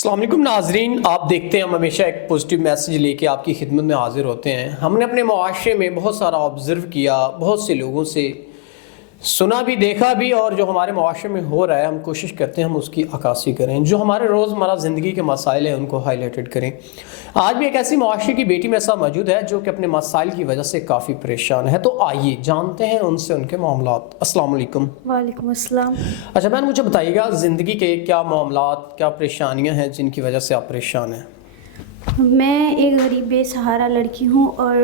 السلام علیکم ناظرین، آپ دیکھتے ہیں ہم ہمیشہ ایک پوزیٹیو میسیج لے کے آپ کی خدمت میں حاضر ہوتے ہیں۔ ہم نے اپنے معاشرے میں بہت سارا آبزرو کیا، بہت سے لوگوں سے سنا بھی، دیکھا بھی، اور جو ہمارے معاشرے میں ہو رہا ہے ہم کوشش کرتے ہیں ہم اس کی عکاسی کریں، جو ہمارے روزمرہ زندگی کے مسائل ہیں ان کو ہائی لائٹڈ کریں۔ آج بھی ایک ایسی معاشرے کی بیٹی میں ساتھ موجود ہے جو کہ اپنے مسائل کی وجہ سے کافی پریشان ہے، تو آئیے جانتے ہیں ان سے ان کے معاملات۔ السلام علیکم۔ وعلیکم السلام۔ اچھا بہن، مجھے بتائیے گا زندگی کے کیا معاملات، کیا پریشانیاں ہیں جن کی وجہ سے آپ پریشان ہیں؟ میں ایک غریب بے سہارا لڑکی ہوں اور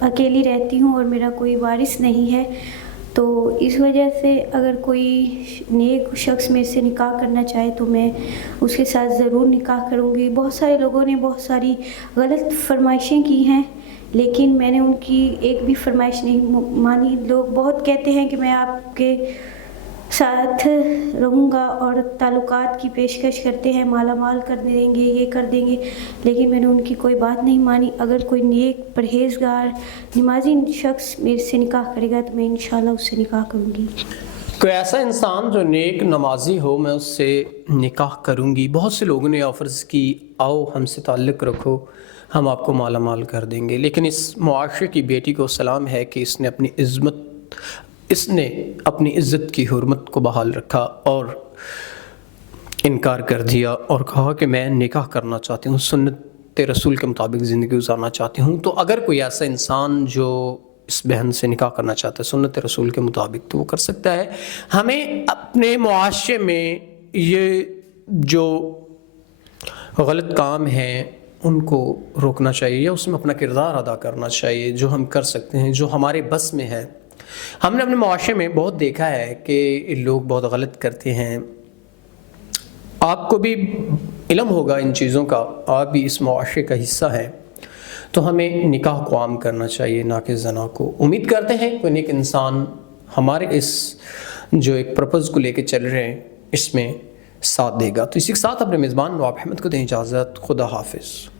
اکیلی رہتی ہوں اور میرا کوئی وارث نہیں ہے، تو اس وجہ سے اگر کوئی نیک شخص میرے سے نکاح کرنا چاہے تو میں اس کے ساتھ ضرور نکاح کروں گی۔ بہت سارے لوگوں نے بہت ساری غلط فرمائشیں کی ہیں، لیکن میں نے ان کی ایک بھی فرمائش نہیں مانی۔ لوگ بہت کہتے ہیں کہ میں آپ کے ساتھ رہوں گا اور تعلقات کی پیشکش کرتے ہیں، مالا مال کر دیں گے، یہ کر دیں گے، لیکن میں نے ان کی کوئی بات نہیں مانی۔ اگر کوئی نیک پرہیزگار نمازی شخص میرے سے نکاح کرے گا تو میں انشاءاللہ اس سے نکاح کروں گی۔ کوئی ایسا انسان جو نیک نمازی ہو، میں اس سے نکاح کروں گی۔ بہت سے لوگوں نے آفرز کی، آؤ ہم سے تعلق رکھو، ہم آپ کو مالا مال کر دیں گے، لیکن اس معاشرے کی بیٹی کو سلام ہے کہ اس نے اپنی عزت کی حرمت کو بحال رکھا اور انکار کر دیا اور کہا کہ میں نکاح کرنا چاہتی ہوں، سنت رسول کے مطابق زندگی گزارنا چاہتی ہوں۔ تو اگر کوئی ایسا انسان جو اس بہن سے نکاح کرنا چاہتا ہے سنت رسول کے مطابق تو وہ کر سکتا ہے۔ ہمیں اپنے معاشرے میں یہ جو غلط کام ہیں ان کو روکنا چاہیے یا اس میں اپنا کردار ادا کرنا چاہیے، جو ہم کر سکتے ہیں، جو ہمارے بس میں ہے۔ ہم نے اپنے معاشرے میں بہت دیکھا ہے کہ لوگ بہت غلط کرتے ہیں۔ آپ کو بھی علم ہوگا ان چیزوں کا، آپ بھی اس معاشرے کا حصہ ہیں، تو ہمیں نکاح کو عام کرنا چاہیے، نہ کہ زنا کو۔ امید کرتے ہیں کوئی نیک انسان ہمارے اس جو ایک پرپز کو لے کے چل رہے ہیں اس میں ساتھ دے گا۔ تو اسی کے ساتھ اپنے میزبان نواب احمد کو دیں اجازت۔ خدا حافظ۔